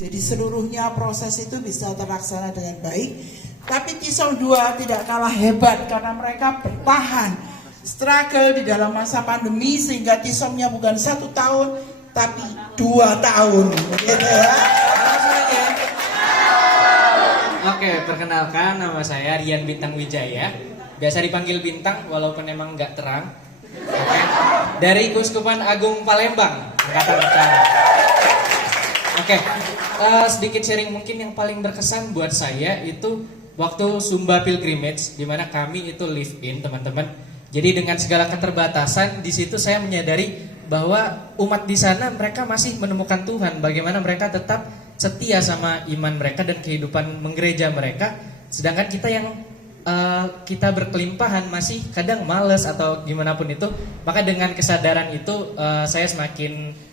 Jadi seluruhnya proses itu bisa terlaksana dengan baik. Tapi Tisom 2 tidak kalah hebat karena mereka bertahan, struggle di dalam masa pandemi sehingga Tisomnya bukan 1 tahun tapi 2 tahun. Gitu ya. Oke, perkenalkan nama saya Rian Bintang Wijaya. Biasa dipanggil Bintang walaupun emang nggak terang. Oke. Dari Keuskupan Agung Palembang, Angkatan Utara. Oke, sedikit sharing mungkin yang paling berkesan buat saya itu waktu Sumba Pilgrimage, di mana kami itu live in teman-teman. Jadi dengan segala keterbatasan di situ saya menyadari bahwa umat di sana mereka masih menemukan Tuhan. Bagaimana mereka tetap setia sama iman mereka dan kehidupan menggereja mereka. Sedangkan kita yang kita berkelimpahan masih kadang males atau gimana pun itu. Maka dengan kesadaran itu saya semakin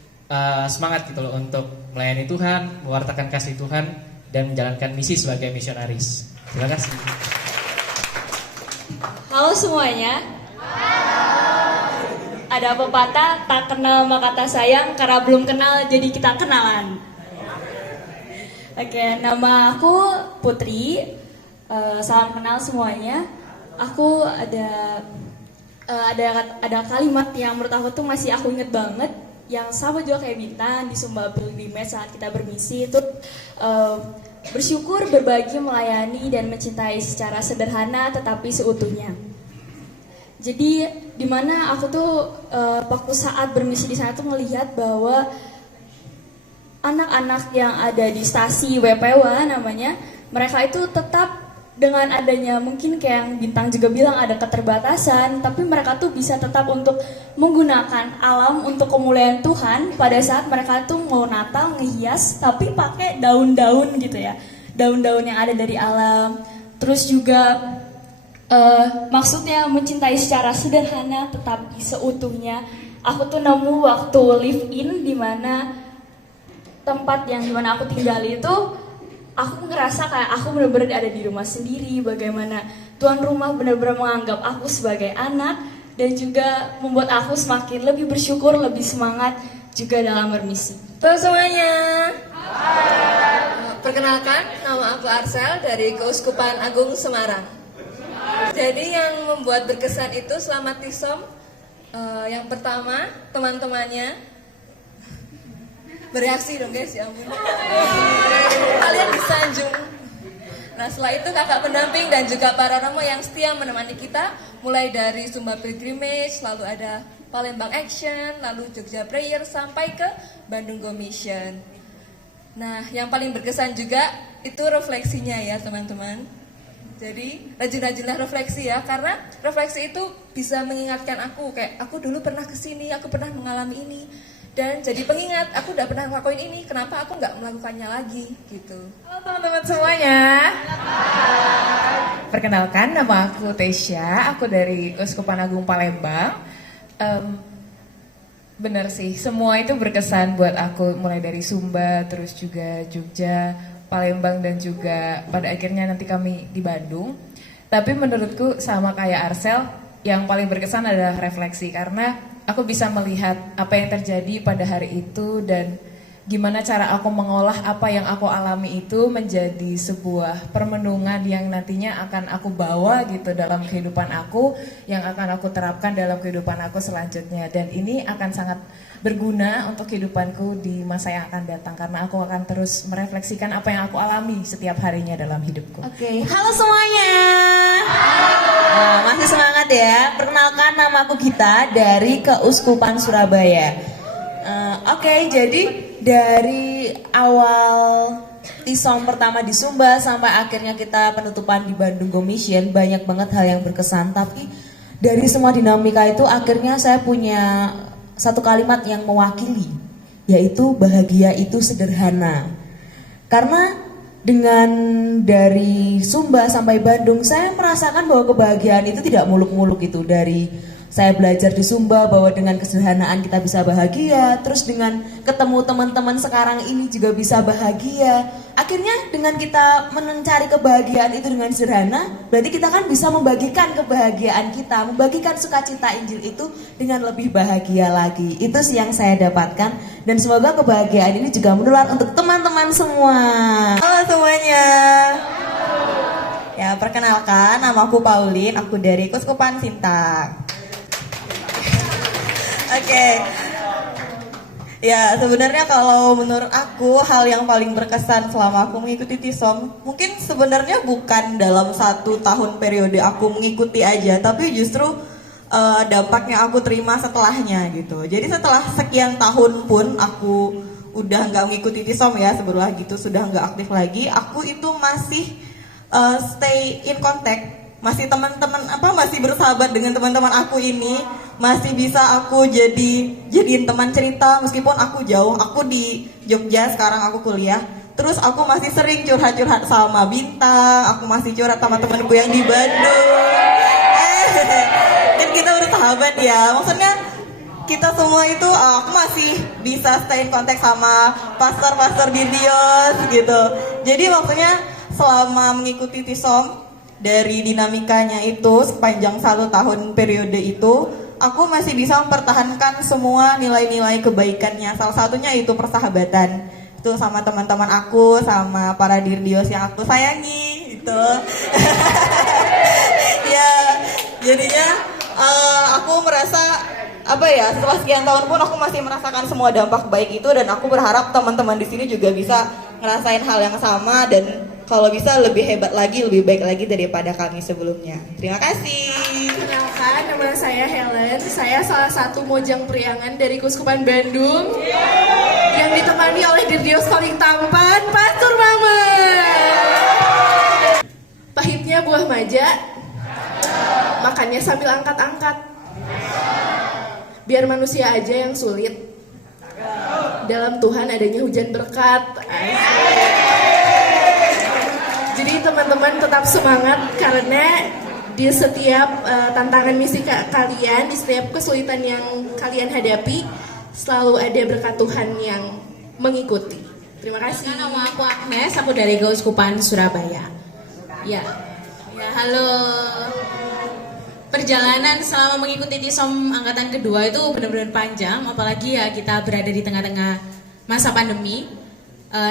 semangat gitu loh untuk melayani Tuhan, mewartakan kasih Tuhan dan menjalankan misi sebagai misionaris. Terima kasih. Halo semuanya. Ada pepatah tak kenal maka tak sayang, karena belum kenal jadi kita kenalan. Oke, nama aku Putri. Salam kenal semuanya. Aku ada kalimat yang menurut aku tuh masih aku inget banget, yang sama juga kayak Bintang di Sumba Pilgrimage saat kita bermisi itu bersyukur, berbagi, melayani dan mencintai secara sederhana tetapi seutuhnya. Jadi dimana aku tuh waktu saat bermisi di sana tuh melihat bahwa anak-anak yang ada di stasi WPW namanya, mereka itu tetap dengan adanya mungkin kayak yang Bintang juga bilang ada keterbatasan, tapi mereka tuh bisa tetap untuk menggunakan alam untuk kemuliaan Tuhan pada saat mereka tuh mau Natal ngehias tapi pakai daun-daun gitu ya, daun-daun yang ada dari alam. Terus juga maksudnya mencintai secara sederhana tetapi seutuhnya. Aku tuh nemu waktu live in di mana tempat yang dimana aku tinggal itu, aku ngerasa kayak aku benar-benar ada di rumah sendiri. Bagaimana tuan rumah benar-benar menganggap aku sebagai anak dan juga membuat aku semakin lebih bersyukur, lebih semangat juga dalam bermisi. Halo semuanya. Perkenalkan, nama aku Arsel dari Keuskupan Agung Semarang. Jadi yang membuat berkesan itu selama Tisom, yang pertama teman-temannya bereaksi dong guys, ya ampun. Kalian disanjung. Nah setelah itu kakak pendamping dan juga para romo yang setia menemani kita, mulai dari Sumba Pilgrimage, lalu ada Palembang Action, lalu Jogja Prayer, sampai ke Bandung Go Mission. Nah yang paling berkesan juga itu refleksinya ya teman-teman. Jadi rajin-rajinlah refleksi ya, karena refleksi itu bisa mengingatkan aku, kayak aku dulu pernah kesini, aku pernah mengalami ini. Dan jadi pengingat, aku udah pernah ngelakuin ini, kenapa aku nggak melakukannya lagi, gitu. Halo teman-teman semuanya. Perkenalkan, nama aku Tesya, aku dari Keuskupan Agung Palembang. Bener sih, semua itu berkesan buat aku, mulai dari Sumba, terus juga Jogja, Palembang, dan juga pada akhirnya nanti kami di Bandung. Tapi menurutku sama kayak Arsel, yang paling berkesan adalah refleksi, karena aku bisa melihat apa yang terjadi pada hari itu dan gimana cara aku mengolah apa yang aku alami itu menjadi sebuah permenungan yang nantinya akan aku bawa gitu dalam kehidupan aku, yang akan aku terapkan dalam kehidupan aku selanjutnya. Dan ini akan sangat berguna untuk kehidupanku di masa yang akan datang, karena aku akan terus merefleksikan apa yang aku alami setiap harinya dalam hidupku. Oke, halo semuanya. Masih semangat ya. Perkenalkan, nama aku Gita dari Keuskupan Surabaya. Oke, jadi dari awal Tisom pertama di Sumba sampai akhirnya kita penutupan di Bandung Go Mission, banyak banget hal yang berkesan. Tapi dari semua dinamika itu akhirnya saya punya satu kalimat yang mewakili, yaitu bahagia itu sederhana. Karena dengan dari Sumba sampai Bandung, saya merasakan bahwa kebahagiaan itu tidak muluk-muluk gitu. Dari saya belajar di Sumba bahwa dengan kesederhanaan kita bisa bahagia, terus dengan ketemu teman-teman sekarang ini juga bisa bahagia. Akhirnya dengan kita mencari kebahagiaan itu dengan sederhana, berarti kita kan bisa membagikan kebahagiaan kita, membagikan sukacita Injil itu dengan lebih bahagia lagi. Itu sih yang saya dapatkan, dan semoga kebahagiaan ini juga menular untuk teman-teman semua. Halo semuanya. Ya, perkenalkan, nama aku Pauline, aku dari Kuskupan Sintang. Oke. Ya, sebenarnya kalau menurut aku hal yang paling berkesan selama aku mengikuti TISOM, mungkin sebenarnya bukan dalam 1 tahun periode aku mengikuti aja, tapi justru dampaknya aku terima setelahnya gitu. Jadi setelah sekian tahun pun aku udah nggak mengikuti TISOM ya, sebelah gitu sudah nggak aktif lagi, aku itu masih stay in contact, masih masih bersahabat dengan teman-teman aku ini, masih bisa aku jadiin teman cerita meskipun aku jauh, aku di Jogja sekarang aku kuliah, terus aku masih sering curhat-curhat sama Bintang, aku masih curhat sama temanku yang di Bandung. Kan kita bersahabat ya, maksudnya kita semua itu aku masih bisa stay in contact sama pastor-pastor di Dios gitu. Jadi maksudnya selama mengikuti TISOM, dari dinamikanya itu sepanjang 1 tahun periode itu, aku masih bisa mempertahankan semua nilai-nilai kebaikannya. Salah satunya itu persahabatan. Itu sama teman-teman aku, sama para dirdios yang aku sayangi itu. Ya, jadinya aku merasa setelah sekian tahun pun aku masih merasakan semua dampak baik itu, dan aku berharap teman-teman di sini juga bisa ngerasain hal yang sama, dan kalau bisa lebih hebat lagi, lebih baik lagi daripada kami sebelumnya. Terima kasih. Kenalkan, nama saya Helen. Saya salah satu mojang priangan dari Kuskupan Bandung yang ditemani oleh dirdios paling tampan, Pastor Mama. Pahitnya buah maja, makannya sambil angkat-angkat. Biar manusia aja yang sulit, dalam Tuhan adanya hujan berkat. Jadi teman-teman tetap semangat, karena di setiap tantangan misi kalian, di setiap kesulitan yang kalian hadapi, selalu ada berkat Tuhan yang mengikuti. Terima kasih. Nama aku Agnes, aku dari Keuskupan Surabaya. Ya, halo. Perjalanan selama mengikuti TISOM angkatan kedua itu benar-benar panjang, apalagi ya kita berada di tengah-tengah masa pandemi.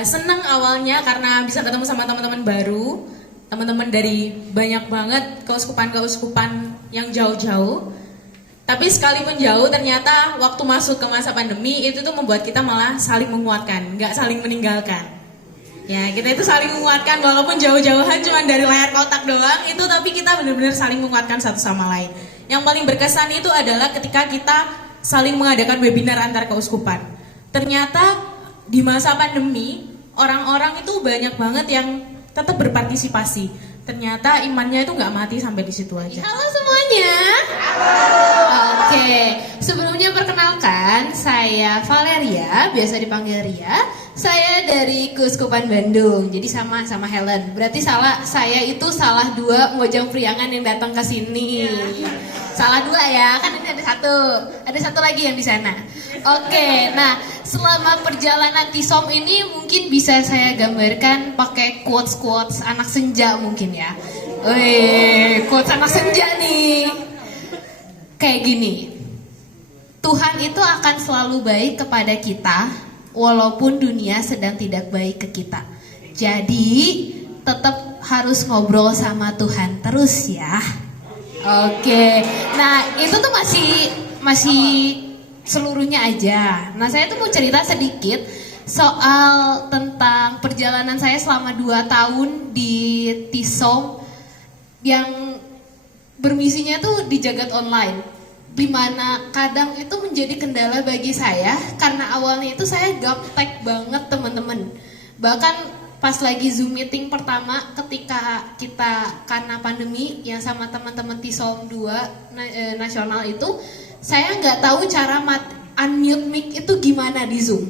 Senang awalnya karena bisa ketemu sama teman-teman baru, teman-teman dari banyak banget keuskupan-keuskupan yang jauh-jauh. Tapi sekalipun jauh, ternyata waktu masuk ke masa pandemi itu tuh membuat kita malah saling menguatkan, nggak saling meninggalkan. Ya, kita itu saling menguatkan walaupun jauh-jauhan cuma dari layar kotak doang itu, tapi kita benar-benar saling menguatkan satu sama lain. Yang paling berkesan itu adalah ketika kita saling mengadakan webinar antar keuskupan. Ternyata di masa pandemi, orang-orang itu banyak banget yang tetap berpartisipasi. Ternyata imannya itu nggak mati sampai di situ aja. Halo semuanya. Halo. Oke, sebelumnya perkenalkan, saya Valeria, biasa dipanggil Ria. Saya dari Keuskupan Bandung, jadi sama Helen. Berarti saya itu salah 2 mojang priangan yang datang ke sini. Salah 2 ya, kan ini ada satu lagi yang di sana. Oke, nah selama perjalanan TISOM ini mungkin bisa saya gambarkan pakai quotes anak senja mungkin ya. Quotes anak senja nih. Kayak gini. Tuhan itu akan selalu baik kepada kita walaupun dunia sedang tidak baik ke kita. Jadi tetap harus ngobrol sama Tuhan terus ya. Oke, nah itu tuh masih seluruhnya aja. Nah saya tuh mau cerita sedikit soal tentang perjalanan saya selama 2 tahun di TISOM yang bermisinya tuh di jagat online, dimana kadang itu menjadi kendala bagi saya karena awalnya itu saya gaptek banget teman-teman. Bahkan pas lagi Zoom meeting pertama ketika kita karena pandemi yang sama teman-teman TISOM 2 nasional itu, saya nggak tahu cara unmute mic itu gimana di Zoom.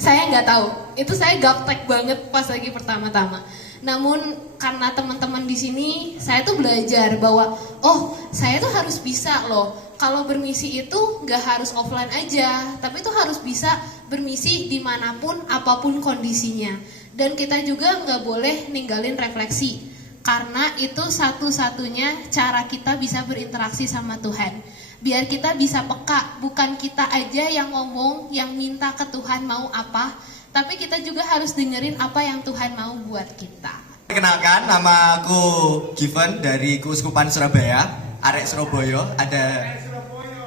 Saya nggak tahu. Itu saya gaptek banget pas lagi pertama-tama. Namun karena teman-teman di sini, saya tuh belajar bahwa oh saya tuh harus bisa loh kalau bermisi itu nggak harus offline aja, tapi itu harus bisa bermisi dimanapun, apapun kondisinya. Dan kita juga nggak boleh ninggalin refleksi, karena itu satu-satunya cara kita bisa berinteraksi sama Tuhan. Biar kita bisa peka, bukan kita aja yang ngomong, yang minta ke Tuhan mau apa, tapi kita juga harus dengerin apa yang Tuhan mau buat kita. Perkenalkan, nama aku Given dari Keuskupan Surabaya, arek Surabaya. Ada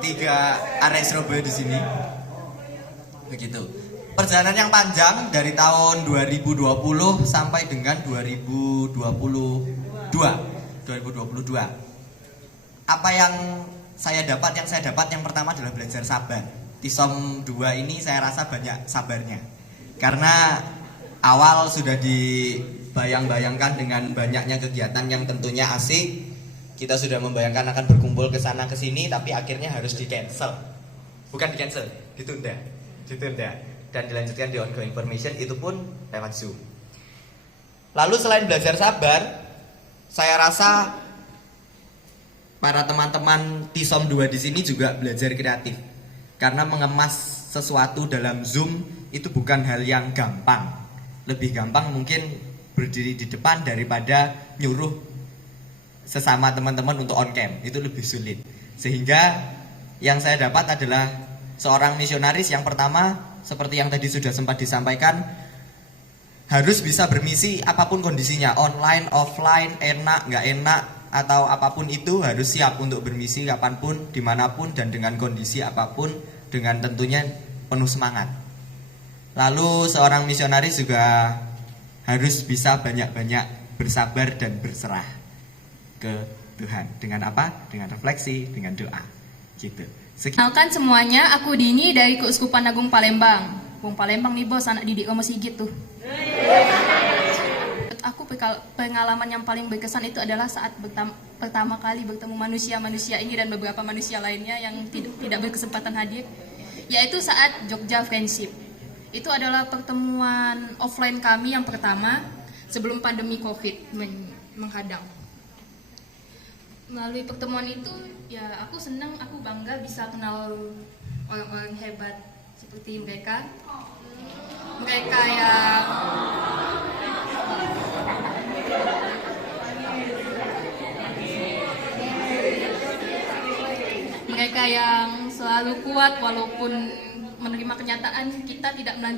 3 arek Surabaya di sini. Begitu. Perjalanan yang panjang dari tahun 2020 sampai dengan 2022. Apa yang saya dapat? Yang saya dapat yang pertama adalah belajar sabar. Tisom 2 ini saya rasa banyak sabarnya. Karena awal sudah dibayang-bayangkan dengan banyaknya kegiatan yang tentunya asik. Kita sudah membayangkan akan berkumpul ke sana ke sini, tapi akhirnya harus di-cancel. Bukan di-cancel, ditunda. Dan dilanjutkan di ongoing information, itu pun lewat Zoom. Lalu selain belajar sabar, saya rasa para teman-teman Tisom 2 di sini juga belajar kreatif. Karena mengemas sesuatu dalam Zoom itu bukan hal yang gampang. Lebih gampang mungkin berdiri di depan daripada nyuruh sesama teman-teman untuk on cam, itu lebih sulit. Sehingga yang saya dapat adalah seorang misionaris yang pertama, seperti yang tadi sudah sempat disampaikan, harus bisa bermisi apapun kondisinya, online, offline, enak, nggak enak, atau apapun itu harus siap untuk bermisi kapanpun, dimanapun, dan dengan kondisi apapun, dengan tentunya penuh semangat. Lalu seorang misionaris juga harus bisa banyak-banyak bersabar dan berserah ke Tuhan. Dengan apa? Dengan refleksi, dengan doa. Gitu. Kenalkan semuanya, aku Dini dari Keuskupan Agung Palembang. Bung Palembang nih bos, anak didik Romo Sigit tuh. Aku pengalaman yang paling berkesan itu adalah saat pertama kali bertemu manusia-manusia ini dan beberapa manusia lainnya yang tidak berkesempatan hadir, yaitu saat Jogja Friendship. Itu adalah pertemuan offline kami yang pertama sebelum pandemi COVID menghadang. Melalui pertemuan itu, ya aku senang, aku bangga bisa kenal orang-orang hebat seperti mereka. Mereka yang selalu kuat walaupun menerima kenyataan kita tidak melanjutkan